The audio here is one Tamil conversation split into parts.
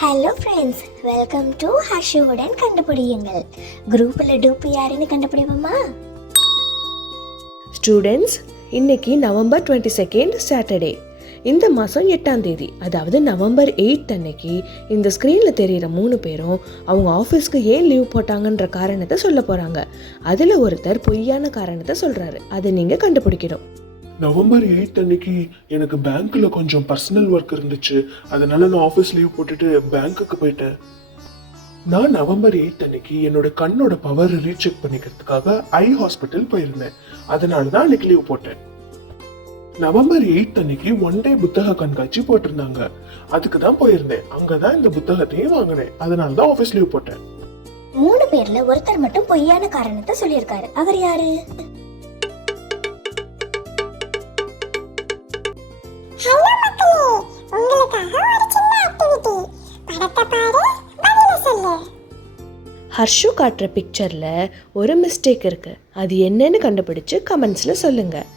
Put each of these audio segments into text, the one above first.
ஹலோ ஃப்ரெண்ட்ஸ், வெல்கம் டு ஹர்ஷுவுடன் கண்டுபிடியுங்கள். குரூப்பில் டூப்பு யாருன்னு கண்டுபிடிப்போமா? ஸ்டூடெண்ட்ஸ், இன்னைக்கு நவம்பர் 22 சாட்டர்டே. இந்த மாதம் 8ஆம் தேதி, அதாவது நவம்பர் 8 அன்னைக்கு இந்த ஸ்க்ரீனில் தெரிகிற 3 பேரும் அவங்க ஆஃபீஸ்க்கு ஏன் லீவ் போட்டாங்கன்ற காரணத்தை சொல்ல போகிறாங்க. அதில் ஒருத்தர் பொய்யான காரணத்தை சொல்கிறாரு. அதை நீங்கள் கண்டுபிடிக்கணும். நவம்பர் 8 அன்னைக்கு எனக்கு பேங்க்ல கொஞ்சம் பர்சனல் ஒர்க் இருந்துச்சு, அதனால நான் ஆஃபீஸ் லீவ் போட்டுட்டு பேங்க்குக்கு போயிட்டேன். நான் நவம்பர் 8 அன்னைக்கு என்னோட கண்ணோட பவர் ரீசெக் பண்ணிக்கிறதுக்காக ஐ ஹாஸ்பிட்டல் போயிருந்தேன், அதனால தான் அன்னைக்கு லீவ் போட்டேன். நவம்பர் 8 அன்னைக்கு ஒன் டே புத்தக கண்காட்சி போட்டிருந்தாங்க, அதுக்கு தான் போயிருந்தேன். அங்கதான் இந்த புத்தகத்தையும் வாங்கினேன், அதனால தான் ஆஃபீஸ் லீவ் போட்டேன். 3 பேர்ல ஒருத்தர் மட்டும் பொய்யான காரணத்தை சொல்லியிருக்காரு. அவர் யாரு? ஹலோ மக்களே, உங்களுக்காக ஒரு சின்ன ஆக்டிவிட்டி. படத்தை பாரு, பதில சொல்லு. ஹர்ஷு காட்டுற பிக்சரில் ஒரு மிஸ்டேக் இருக்குது. அது என்னன்னு கண்டுபிடிச்சு கமெண்ட்ஸில் சொல்லுங்கள்.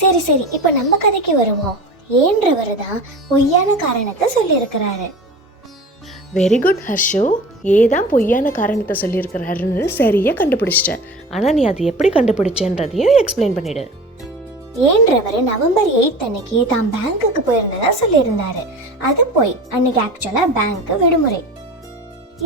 சரி, இப்போ நம்ம கதைக்கு வருவோம். ஏன்றவர் தான் பொய்யான காரணத்தை சொல்லியிருக்கிறாரு. Very good Harshu. ஏதான் பொய்யான காரணத்தை சொல்லியிருக்கிறாருன்னு சரியாக கண்டுபிடிச்சிட்ட. ஆனால் நீ அது எப்படி கண்டுபிடிச்சன்றதையும் எக்ஸ்பிளைன் பண்ணிடு. ஏன்றவர் நவம்பர் 8 அன்னைக்கு தான் பேங்க்குக்கு போயிருந்ததா சொல்லியிருந்தாரு. அது போய் அன்னைக்கு ஆக்சுவலா பேங்க் விடுமுறை.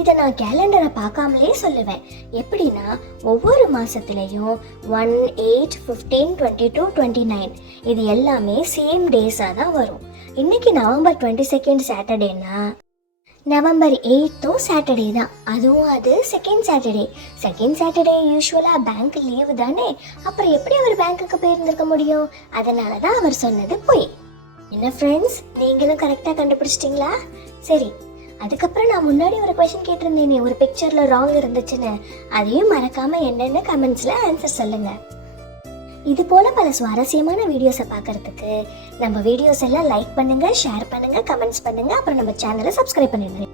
இதை நான் கேலண்டரை பார்க்காமலே சொல்லுவேன். எப்படின்னா, ஒவ்வொரு மாசத்துலயும் 1, 8, 15, 22, 29 இது எல்லாமே சேம் டேஸாக தான் வரும். இன்னைக்கு நவம்பர் 22 சாட்டர்டேனா நவம்பர் 8 சாட்டர்டே தான். அதுவும் அது செகண்ட் சாட்டர்டே யூஸ்வலாக பேங்க் லீவு தானே. அப்புறம் எப்படி அவர் பேங்க்குக்கு போயிருந்திருக்க முடியும்? அதனால தான் அவர் சொன்னது போய். என்ன ஃப்ரெண்ட்ஸ், நீங்களும் கரெக்டாக கண்டுபிடிச்சிட்டிங்களா? சரி, அதுக்கப்புறம் நான் முன்னாடி ஒரு கொஸ்டின் கேட்டிருந்தேனே, ஒரு பிக்சரில் ராங் இருந்துச்சுன்னு. அதையும் மறக்காமல் என்னென்ன கமெண்ட்ஸில் ஆன்சர் சொல்லுங்கள். இது போல பல சுவாரஸ்யமான வீடியோஸை பார்க்கறதுக்கு நம்ம வீடியோஸ் எல்லாம் லைக் பண்ணுங்க, ஷேர் பண்ணுங்க, கமெண்ட்ஸ் பண்ணுங்க. அப்புறம் நம்ம சேனலை சப்ஸ்கிரைப் பண்ணிடுங்க.